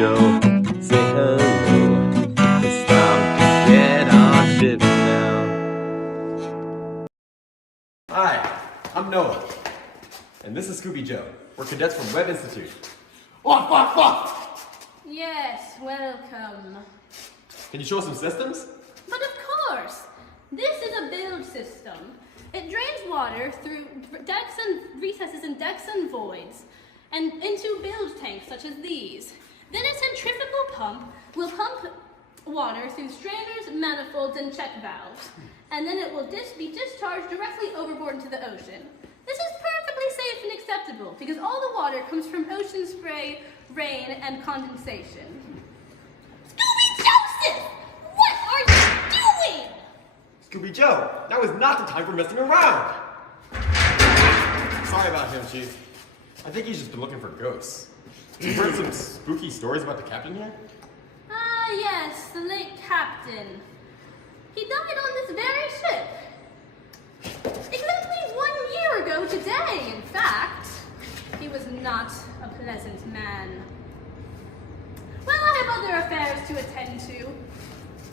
Joe, say hello. It's time to get our ship now. Hi, I'm Noah, and this is Scooby Joe. We're cadets from Webb Institute. Yes, welcome. Can you show us some systems? But of course, this is a build system. It drains water through decks and recesses in decks and voids, and into build tanks such as these. Then a centrifugal pump will pump water through strainers, manifolds, and check valves, and then it will be discharged directly overboard into the ocean. This is perfectly safe and acceptable because all the water comes from ocean spray, rain, and condensation. Scooby Joseph! What are you doing? Scooby Joe, now is not the time for messing around! Sorry about him, Chief. I think he's just been looking for ghosts. You heard some spooky stories about the captain here? Ah, yes, the late captain. He died on this very ship. Exactly 1 year ago today, in fact. He was not a pleasant man. Well, I have other affairs to attend to.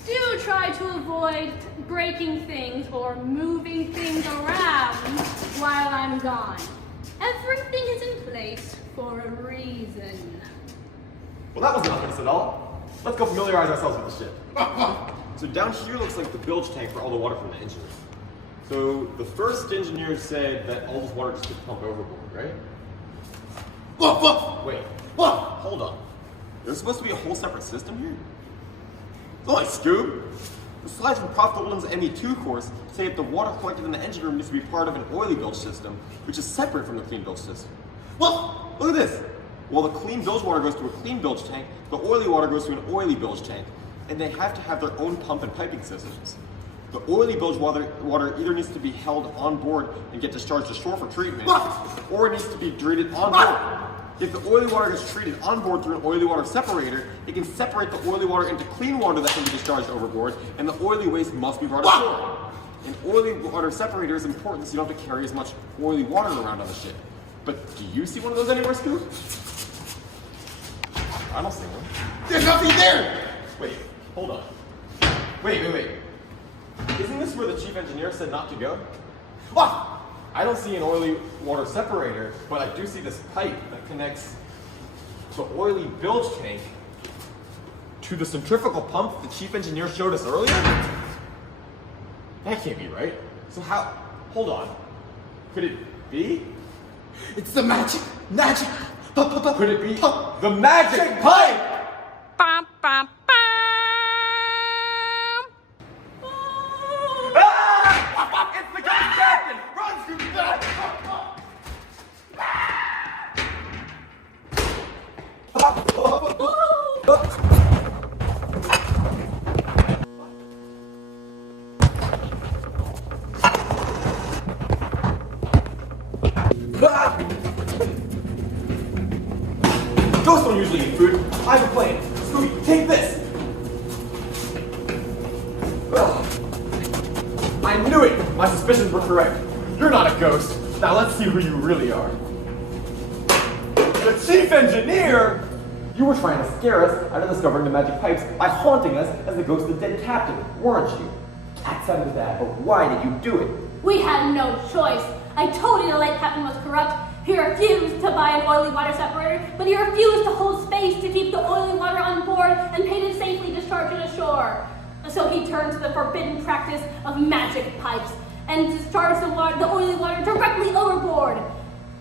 Do try to avoid breaking things or moving things around while I'm gone. Everything is in place for a reason. Well, that wasn't ominous at all. Let's go familiarize ourselves with the ship. So down here looks like the bilge tank for all the water from the engine. So the first engineer said that all this water just gets pumped overboard, right? Wait, hold on. There's supposed to be a whole separate system here? Like Scoob, the slides from Prof. Golden's ME2 course say that the water collected in the engine room needs to be part of an oily bilge system, which is separate from the clean bilge system. Well, look at this. While the clean bilge water goes to a clean bilge tank, the oily water goes to an oily bilge tank, and they have to have their own pump and piping systems. The oily bilge water either needs to be held on board and get discharged to shore for treatment, or it needs to be treated on board. If the oily water gets treated on board through an oily water separator, it can separate the oily water into clean water that can be discharged overboard, and the oily waste must be brought ashore. An oily water separator is important so you don't have to carry as much oily water around on the ship. But do you see one of those anywhere, Scoop? I don't see one. There's nothing there! Wait, hold on. Wait. Isn't this where the chief engineer said not to go? I don't see an oily water separator, but I do see this pipe that connects the oily bilge tank to the centrifugal pump the chief engineer showed us earlier? That can't be right. So how, hold on. Could it be? It's the magic! Could it be the magic pipe? Bum, bum, bum. It's the ghost captain! Run, Scooby! Ghosts don't usually eat food. I have a plan. Scooby, take this! I knew it! My suspicions were correct. You're not a ghost. Now let's see who you really are. The chief engineer? You were trying to scare us out of discovering the magic pipes by haunting us as the ghost of the dead captain, weren't you? Cat's out of that, but why did you do it? We had no choice. I told you the late captain was corrupt. He refused to buy an oily water separator, but he refused to hold space to keep the oily water on board and paid it safely discharge it ashore. So he turned to the forbidden practice of magic pipes and discharged the oily water directly overboard.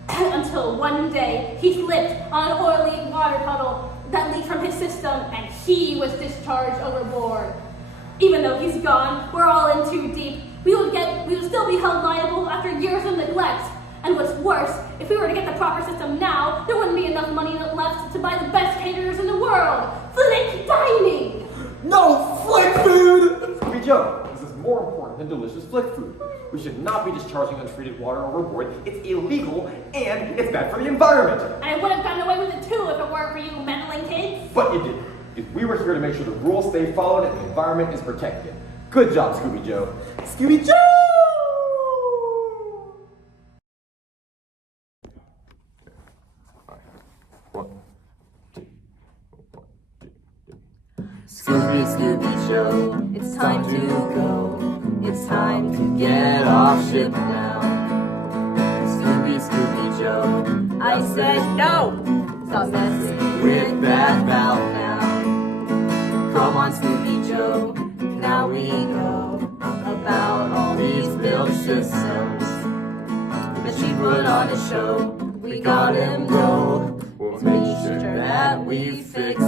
Until one day, he slipped on an oily water puddle that leaked from his system and he was discharged overboard. Even though he's gone, we're all in too deep. We would still be held liable after years of neglect. And what's worse, if we were to get the proper system now, there wouldn't be enough money left to buy the best caterers in the world. Flick dining! No flick food! Scooby Joe, this is more important than delicious flick food. We should not be discharging untreated water overboard. It's illegal and it's bad for the environment. And I would have gotten away with it too if it weren't for you meddling kids. But you didn't. If we were here to make sure the rules stay followed and the environment is protected. Good job, Scooby Joe. Scooby Joe! One, two, one. Scooby, Scooby Joe, it's time to go. It's time to get off ship now. Scooby, Scooby Joe, I said no! Stop messing with that valve now. Come on, Scooby Joe, now we know about all these built systems. But she put on a show, we got him go. Let's make sure that we fix